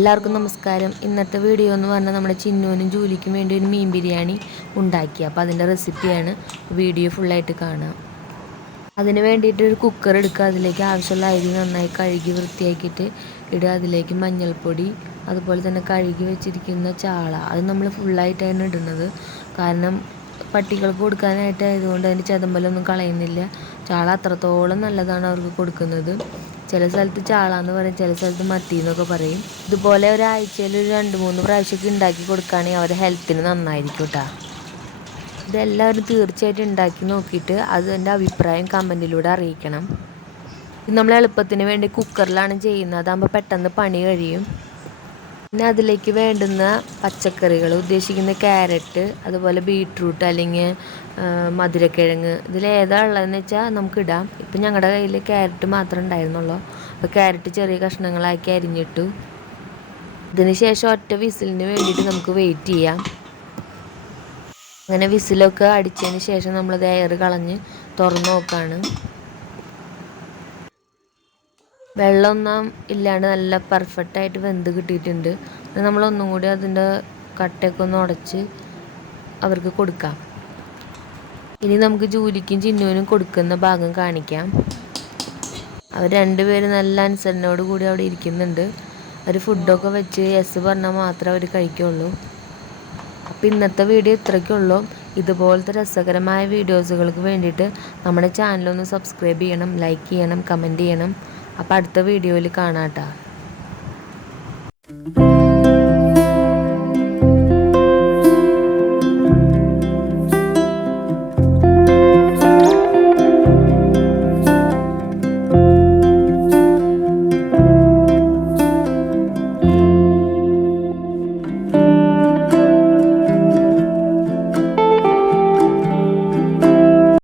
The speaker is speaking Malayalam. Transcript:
എല്ലാവർക്കും നമസ്കാരം. ഇന്നത്തെ വീഡിയോ എന്ന് പറഞ്ഞാൽ നമ്മുടെ ചിന്നുവിനും ജൂലിക്കും വേണ്ടി ഒരു മീൻ ബിരിയാണി ഉണ്ടാക്കി. അപ്പോൾ അതിന്റെ റെസിപ്പിയാണ് വീഡിയോ ഫുള്ളായിട്ട് കാണുക. അതിന് വേണ്ടിയിട്ട് ഒരു കുക്കർ എടുക്കുക. അതിലേക്ക് ആവശ്യമുള്ള അരി നന്നായി കഴുകി വൃത്തിയാക്കിയിട്ട് ഇടുക. അതിലേക്ക് മഞ്ഞൾപ്പൊടി അതുപോലെ തന്നെ കഴുകി വെച്ചിരിക്കുന്ന ചാള. അത് നമ്മൾ ഫുള്ളായിട്ടാണ് ഇടുന്നത്. കാരണം പട്ടികൾക്ക് കൊടുക്കാനായിട്ട് ആയതുകൊണ്ട് അതിന്റെ ചതമ്പലൊന്നും കളയുന്നില്ല. ചാള അത്രത്തോളം നല്ലതാണ് അവർക്ക് കൊടുക്കുന്നത്. ചില സ്ഥലത്ത് ചാള എന്ന് പറയും ചില സ്ഥലത്ത് മത്തി എന്നൊക്കെ പറയും. ഇതുപോലെ ഒരാഴ്ചയിൽ ഒരു രണ്ട് മൂന്ന് പ്രാവശ്യമൊക്കെ ഉണ്ടാക്കി കൊടുക്കുകയാണെങ്കിൽ അവരുടെ ഹെൽത്തിന് നന്നായിരിക്കും കേട്ടോ. ഇതെല്ലാവരും തീർച്ചയായിട്ടും ഉണ്ടാക്കി നോക്കിയിട്ട് അതിന്റെ അഭിപ്രായം കമന്റിലൂടെ അറിയിക്കണം. ഇത് നമ്മൾ എളുപ്പത്തിന് വേണ്ടി കുക്കറിലാണ് ചെയ്യുന്നത്. അതാകുമ്പോൾ പെട്ടെന്ന് പണി കഴിയും. പിന്നെ അതിലേക്ക് വേണ്ടുന്ന പച്ചക്കറികൾ ഉദ്ദേശിക്കുന്ന ക്യാരറ്റ് അതുപോലെ ബീട്രൂട്ട് അല്ലെങ്കിൽ മധുരക്കിഴങ്ങ് ഇതിൽ ഏതാ ഉള്ളതെന്ന് വെച്ചാൽ നമുക്കിടാം ഇപ്പം ഞങ്ങളുടെ കയ്യിൽ ക്യാരറ്റ് മാത്രം ഉണ്ടായിരുന്നുള്ളൂ. അപ്പോൾ ക്യാരറ്റ് ചെറിയ കഷ്ണങ്ങളാക്കി അരിഞ്ഞിട്ടു. ഇതിന് ശേഷം ഒറ്റ വിസിലിന് വേണ്ടിയിട്ട് നമുക്ക് വെയിറ്റ് ചെയ്യാം. അങ്ങനെ വിസിലൊക്കെ അടിച്ചതിന് ശേഷം നമ്മളത് എയർ കളഞ്ഞ് തുറന്നു നോക്കുകയാണ് വെള്ളമൊന്നും ഇല്ലാണ്ട് നല്ല പെർഫെക്റ്റ് ആയിട്ട് വെന്ത് കിട്ടിയിട്ടുണ്ട്. നമ്മളൊന്നും കൂടി അതിന്റെ കട്ടയൊക്കെ ഒന്ന് ഉടച്ച് അവർക്ക് കൊടുക്കാം. ഇനി നമുക്ക് ജൂലിക്കും ചിന്നുവിനും കൊടുക്കുന്ന ഭാഗം കാണിക്കാം. അവർ രണ്ടുപേരും നല്ല അനുസരണയോട് കൂടി അവിടെ ഇരിക്കുന്നുണ്ട്. അവർ ഫുഡൊക്കെ വെച്ച് എസ് പറഞ്ഞാൽ മാത്രമേ അവർ കഴിക്കുള്ളൂ. അപ്പോൾ ഇന്നത്തെ വീഡിയോ ഇത്രയ്ക്കുള്ളൂ ഇതുപോലത്തെ രസകരമായ വീഡിയോസുകൾക്ക് വേണ്ടിയിട്ട് നമ്മുടെ ചാനലൊന്ന് സബ്സ്ക്രൈബ് ചെയ്യണം ലൈക്ക് ചെയ്യണം കമന്റ് ചെയ്യണം. അപ്പോൾ അടുത്ത വീഡിയോയിൽ കാണാം കേട്ടോ